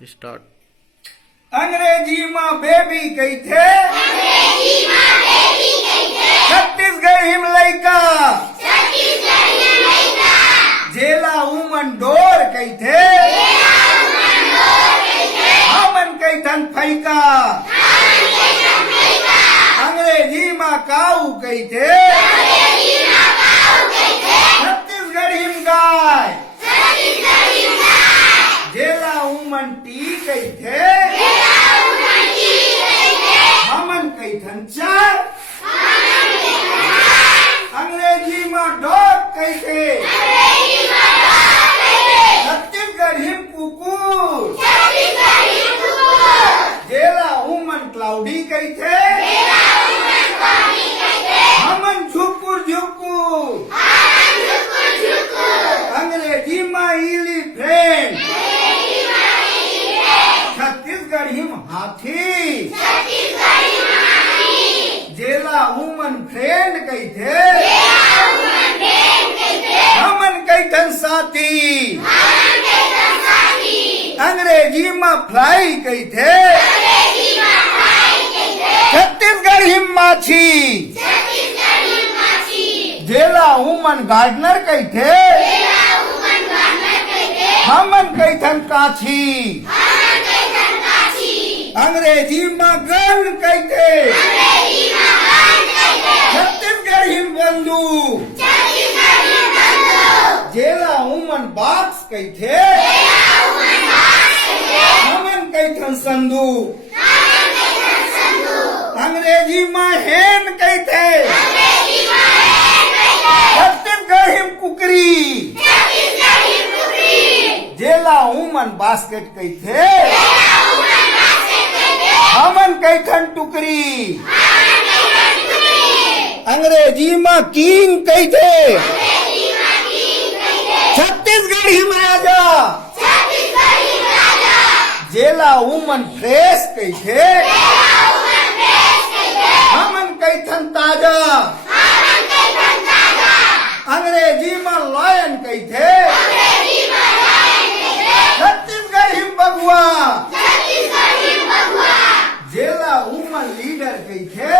Start. अंग्रेजी में baby कही थे, छत्तीसगढ़ी में लइका, जेला उमन डोर कही थे, हमन कही थन फैका, अंग्रेजी में काऊ कही थे, छत्तीसगढ़ी में गाय, जेला उमन टी कही थे, हमन कही थन चार, अंग्रेजी में डॉग कही थे, छत्तीसगढ़ी में कुकुर, जेला उमन क्लाउडी कही थे, हमन झुकुर झुकुर, अंग्रेजी में एलिफेंट, छत्तीसगढ़ी में हाथी, जेला उमन फ्रेंड कही थे, हमन कही थन साथी, अंग्रेजी में फ्लाई कही थे, छत्तीसगढ़ी में माछी, जेला उमन गार्डनर कही थे, हमन कही थन काछी, अंग्रेजी में गन कही थे, छत्तीसगढ़ी में बंदूक, जेला उमन बॉक्स कही थे, हमन कही थन संदूक, अंग्रेजी में हेन कही थे, छत्तीसगढ़ी में कुकरी, जेला उमन बास्केट कही थे, हमन कही थन टुकरी, अंग्रेजी में किंग कही थे, छत्तीसगढ़ी में राजा, जेला उमन फ्रेश कही थे, हमन कही थन ताजा, अंग्रेजी में लॉयन कही थे, छत्तीसगढ़ी में बगुआ, जेला उमन लीडर कही थे,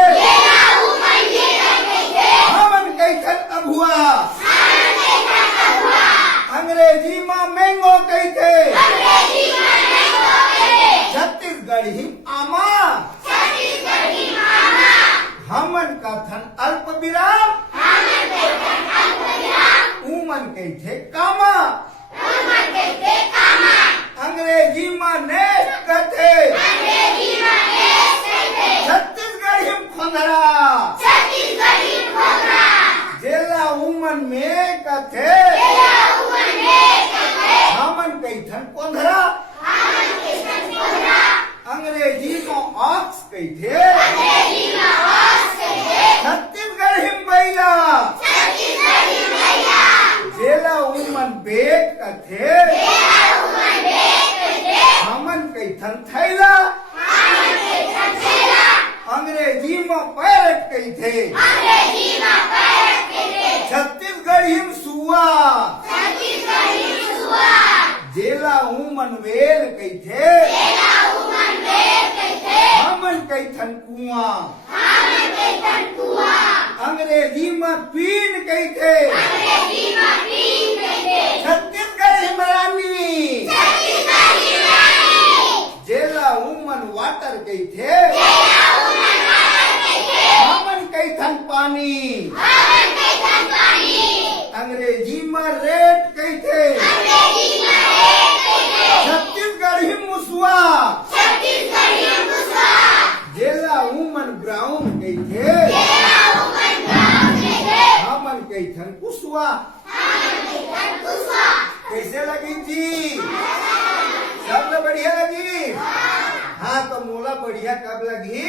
हमन कही थन अभुआ, अंग्रेजी में मैंगो कही थे, छत्तीसगढ़ी में आमा, हमन का थन अल्प विराम, उमन कही थे कामा, अंग्रेजी में नेस्ट कहते, छत्तीसगढ़ी में खोंधरा, जेला उमन में कहते, हमन कही थन कोंधरा, अंग्रेजी में ऑक्स कही थे, छत्तीसगढ़ी में बैला, जेला उमन बेग कहते, हमन कही थन थैला, अंग्रेजी में पैरट कही थे, छत्तीसगढ़ी में सुआ, जेला उमन वेल कही थे, हमन कही थन कुआं, अंग्रेजी में पीन कही थे, छत्तीसगढ़ी में रानी, जेला उमन वाटर कही थे, हमन कही थन पानी, अंग्रेजी में रेड कही थे, छत्तीसगढ़ी में मुसवा, जेला उमन ब्राउन कही थे, हमन कही थन कुसवा। कैसे लगी जी? सब बढ़िया लगी? हाँ तो मोला बढ़िया कब लगी?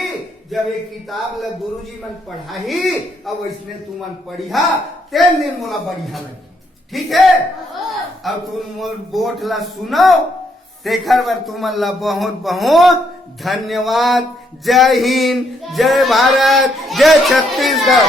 जब एक किताब ला गुरुजी मन पढ़ाही अब वैसने तुमन पढ़िया तेन दिन मोला बढ़िया लगी। ठीक है? अब तुम मोल बोट ला सुनो तेखर बर तुमन ला बहुत बहुत धन्यवाद। जय हिंद, जय भारत, जय छत्तीसगढ़।